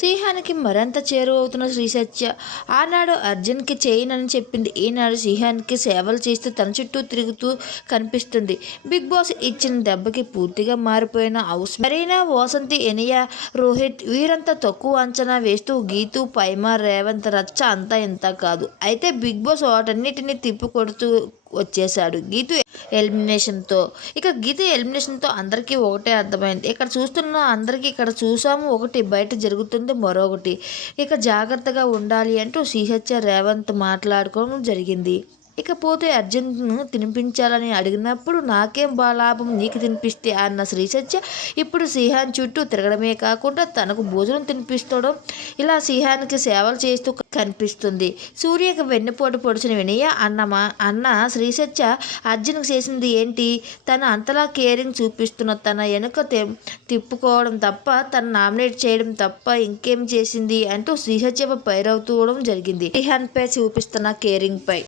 సింహానికి మరింత చేరువవుతున్న శ్రీసత్య ఆనాడు అర్జున్కి చేయనని చెప్పింది. ఈనాడు సింహానికి సేవలు చేస్తూ తన చుట్టూ తిరుగుతూ కనిపిస్తుంది. బిగ్ బాస్ ఇచ్చిన దెబ్బకి పూర్తిగా మారిపోయిన హౌస్ మరీనా వాసంతి ఎనియా రోహిత్ వీరంతా తక్కువ అంచనా వేస్తూ గీతు పైమా రేవంత్ రచ్చ అంతా ఇంత కాదు. అయితే బిగ్ బాస్ వాటన్నిటిని తిప్పికొడుతూ వచ్చేశాడు. గీతు ఎలిమినేషన్తో ఇక గీత ఎలిమినేషన్తో అందరికీ ఒకటే అర్థమైంది. ఇక్కడ చూస్తున్న అందరికీ ఇక్కడ చూసాము ఒకటి బయట జరుగుతుంది మరొకటి. ఇక జాగ్రత్తగా ఉండాలి అంటూ సిహెచ్ఆర్ రేవంత్ మాట్లాడుకోవడం జరిగింది. ఇకపోతే అర్జున్ను తినిపించాలని అడిగినప్పుడు నాకేం బాలాభం నీకు తినిపిస్తే అన్న శ్రీసత్య ఇప్పుడు సిహాన్ చుట్టూ తిరగడమే కాకుండా తనకు భోజనం తినిపిస్తడం. ఇలా సిహాన్కి సేవలు చేస్తూ కనిపిస్తుంది. సూర్యకి వెన్నుపోటు పొడిచిన వినయ అన్నమా అన్న శ్రీసత్య అర్జున్కి చేసింది ఏంటి? తన అంతలా కేరింగ్ చూపిస్తున్న తన వెనుక తిప్పుకోవడం తప్ప తన నామినేట్ చేయడం తప్ప ఇంకేం చేసింది అంటూ శ్రీసత్య పైరవుతూవడం జరిగింది. సిహాన్పై చూపిస్తున్న కేరింగ్పై.